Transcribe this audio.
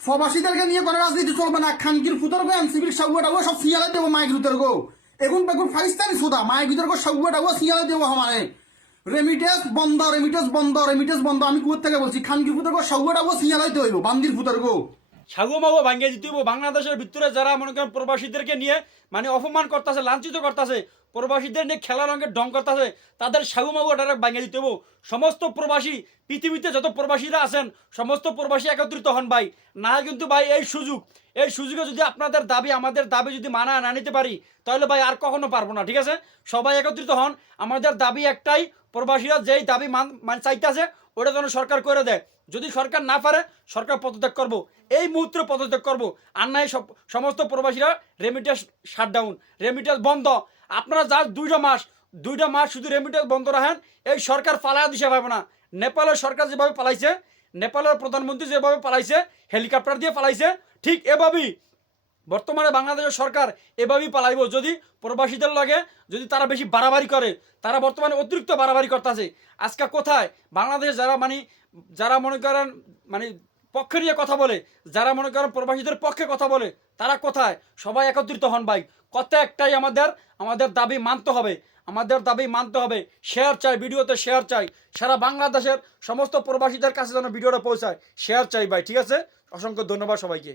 প্রবাসীদেরকে নিয়ে কোনো রাজনীতি চলবে না। খানকির ফুতর গো এনসিবির সাগুয়াটাও সব সিয়ালে দেবো মায়ের ভিতর গো। এখন বেগুন ফারিস্তানি সুদা মায়ের ভিতর গো সাগুয়াটাও সিয়ালে দেবো আমারে। রেমিটেন্স বন্ধ, রেমিটেন্স বন্ধ, রেমিটেন্স বন্ধ। আমি কুয়েত থেকে বলছি খানকির ফুতর গো সাগুয়াটাও সিয়ালে হইব বান্দির ফুতর গো। সাগু মাগু ভাঙ্গিয়ে দিতে হইব। বাংলাদেশের ভিতরে যারা মনে করেন প্রবাসীদেরকে নিয়ে মানে অপমান করতেছে, লাঞ্ছিত করতেছে, প্রবাসীদের নিয়ে খেলা রঙের ঢং করতেছে, তাদের সাগু মাগু ডাইরেক্ট ভাঙ্গিয়ে দিতে হইব। সমস্ত প্রবাসী, পৃথিবীতে যত প্রবাসীরা আছেন সমস্ত প্রবাসী একত্রিত হন ভাই। না কিন্তু ভাই এই সুযোগে যদি আপনাদের দাবি আমাদের দাবি যদি মানা না নিতে পারি তাহলে ভাই আর কখনো পারবো না। ঠিক আছে, সবাই একত্রিত হন। আমাদের দাবি একটাই, প্রবাসীরা যেই দাবি মানে চাইতেছে ওটা যেন সরকার করে দেয়। যদি সরকার না পারে সরকার পদত্যাগ করব, এই মুহূর্তে পদত্যাগ করব। আর নাই সমস্ত প্রবাসীরা রেমিটেন্স শাটডাউন, রেমিটেন্স বন্ধ। আপনারা যা দুইটা মাস শুধু রেমিটেন্স বন্ধ রাখেন, এই সরকার পালায়া দিশে পাবে না। নেপালের সরকার যেভাবে পালাইছে, নেপালের প্রধানমন্ত্রী যেভাবে পালাইছে, হেলিকপ্টার দিয়ে পালাইছে, ঠিক এভাবেই বর্তমানে বাংলাদেশের সরকার এভাবেই পালাইব। যদি প্রবাসীদের লগে যদি তারা বেশি বাড়াবাড়ি করে, তারা বর্তমানে অতিরিক্ত বাড়াবাড়ি করতেছে। আজকে কোথায় বাংলাদেশ যারা মনে করেন মানে পক্ষে নিয়ে কথা বলে, যারা মনে করেন প্রবাসীদের পক্ষে কথা বলে, তারা কোথায়? সবাই একত্রিত হন ভাই। কথা একটাই, আমাদের দাবি মানতে হবে, আমাদের দাবি মানতে হবে। শেয়ার চাই, ভিডিওতে শেয়ার চাই, সারা বাংলাদেশের সমস্ত প্রবাসীদের কাছে যেন ভিডিওটা পৌঁছায়। শেয়ার চাই ভাই, ঠিক আছে? অসংখ্য ধন্যবাদ সবাইকে।